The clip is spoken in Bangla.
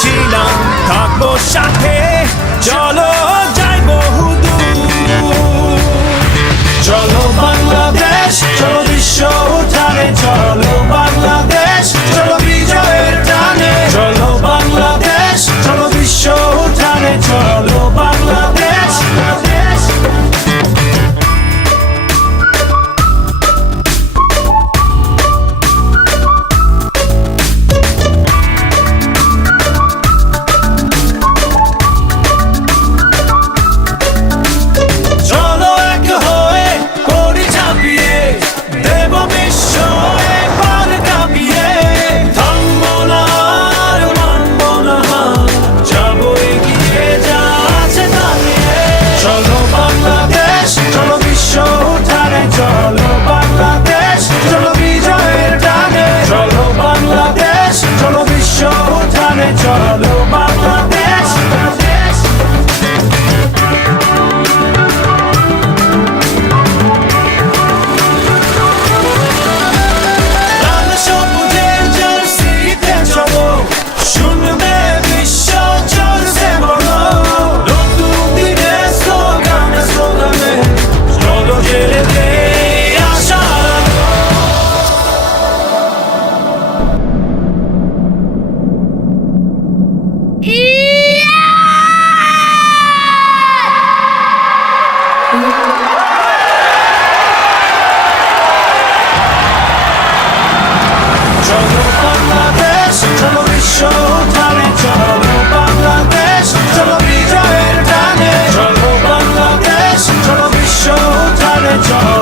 ছিলাম থাকবো সাথে, চলো যাই বহুদূর। চলো বাংলাদেশ, চলো বিশ্ব উঠানে, চলো বাংলাদেশ, চলো বিজয়ের টানে। চলো বাংলাদেশ, চলো বিশ্ব উঠানে, চলো বাংলাদেশ। চলো এক হয়ে করি ঝাঁপিয়ে, দেব বিশ্ব এবার কাঁপিয়ে। থামবো না আর মানবো না হার, যাবো এগিয়ে যা আছে দাঁড়িয়ে। চলো বাংলাদেশ, চলো বিশ্ব উঠানে, চলো বাংলাদেশ, চলো বিজয়ের টানে। চলো বাংলাদেশ, চলো বিশ্ব উঠানে, চলো বাংলাদেশ। লাল সবুজের জার্সিতে চলো, শুনবে বিশ্ব চলছে বড়। নতুন দিনের স্লোগানে স্লোগানে, চলো জেলে দেই আশার আলো। চলো বাংলাদেশ, চলো বিশ্ব উঠানে, চলো বাংলাদেশ, চলো বিজয়ের টানে। চলো বাংলাদেশ, চলো বিশ্ব উঠানে, চলো